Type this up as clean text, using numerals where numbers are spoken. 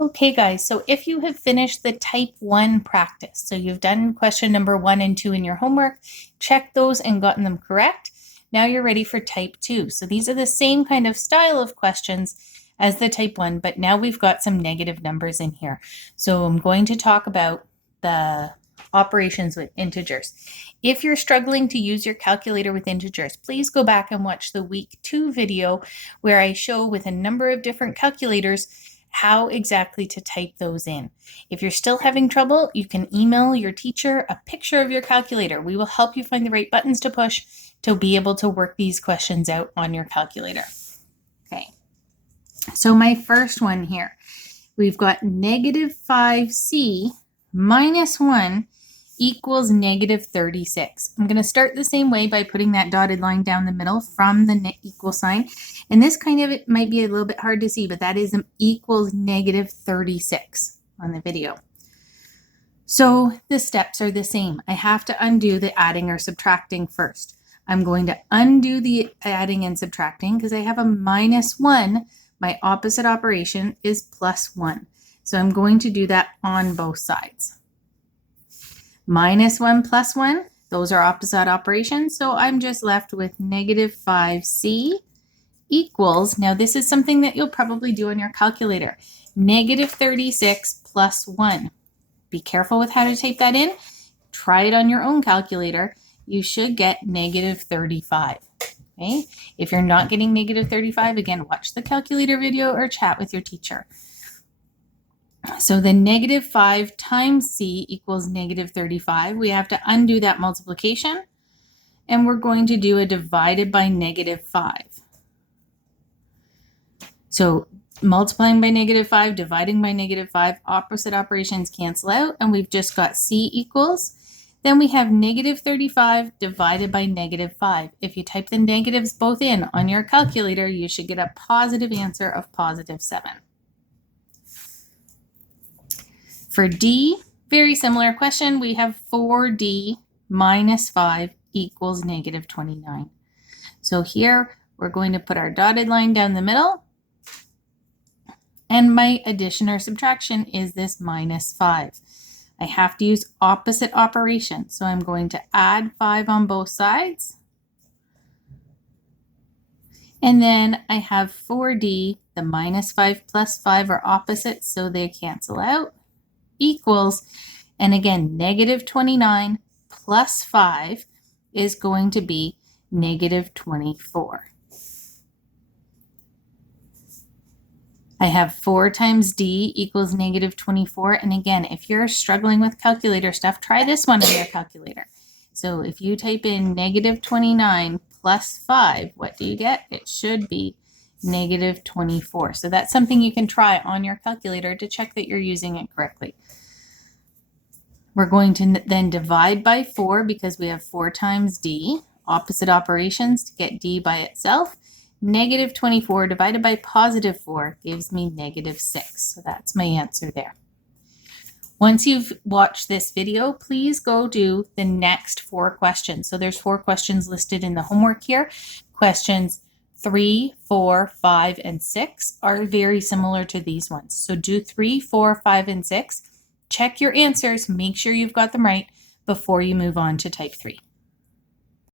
Okay, guys, so if you have finished the type 1 practice, so you've done question number 1 and 2 in your homework, checked those and gotten them correct, now you're ready for type 2. So these are the same kind of style of questions as the type 1, but now we've got some negative numbers in here. So I'm going to talk about the operations with integers. If you're struggling to use your calculator with integers, please go back and watch the week 2 video where I show with a number of different calculators how exactly to type those in. If you're still having trouble, you can email your teacher a picture of your calculator. We will help you find the right buttons to push to be able to work these questions out on your calculator. Okay, so my first one here, we've got negative 5c minus 1 equals negative 36. I'm going to start the same way by putting that dotted line down the middle from the equal sign. And this kind of it might be a little bit hard to see, but that is equals negative 36 on the video. So the steps are the same. I have to undo the adding or subtracting first. I'm going to undo the adding and subtracting because I have a minus 1. My opposite operation is plus 1. So I'm going to do that on both sides. Minus 1 plus 1, those are opposite operations. So I'm just left with negative 5c equals, now this is something that you'll probably do on your calculator, negative 36 plus 1. Be careful with how to type that in. Try it on your own calculator. You should get negative 35. Okay? If you're not getting negative 35, again, watch the calculator video or chat with your teacher. So the negative 5 times c equals negative 35. We have to undo that multiplication, and we're going to do a divided by negative 5. So multiplying by negative 5, dividing by negative 5, opposite operations cancel out, and we've just got c equals. Then we have negative 35 divided by negative 5. If you type the negatives both in on your calculator, you should get a positive answer of positive 7. For D, very similar question. We have 4D minus 5 equals negative 29. So here we're going to put our dotted line down the middle. And my addition or subtraction is this minus 5. I have to use opposite operation. So I'm going to add 5 on both sides. And then I have 4D, the minus 5 plus 5 are opposite, so they cancel out, equals, and again, negative 29 plus 5 is going to be negative 24. I have 4 times D equals negative 24. And again, if you're struggling with calculator stuff, try this one on your calculator. So if you type in negative 29 plus 5, what do you get? It should be negative 24. So that's something you can try on your calculator to check that you're using it correctly. We're going to then divide by 4 because we have 4 times D, opposite operations to get D by itself. Negative 24 divided by positive 4 gives me negative 6. So that's my answer there. Once you've watched this video, please go do the next 4 questions. So there's 4 questions listed in the homework here. Questions 3, 4, 5, and 6 are very similar to these ones. So do 3, 4, 5, and 6. Check your answers. Make sure you've got them right before you move on to type 3.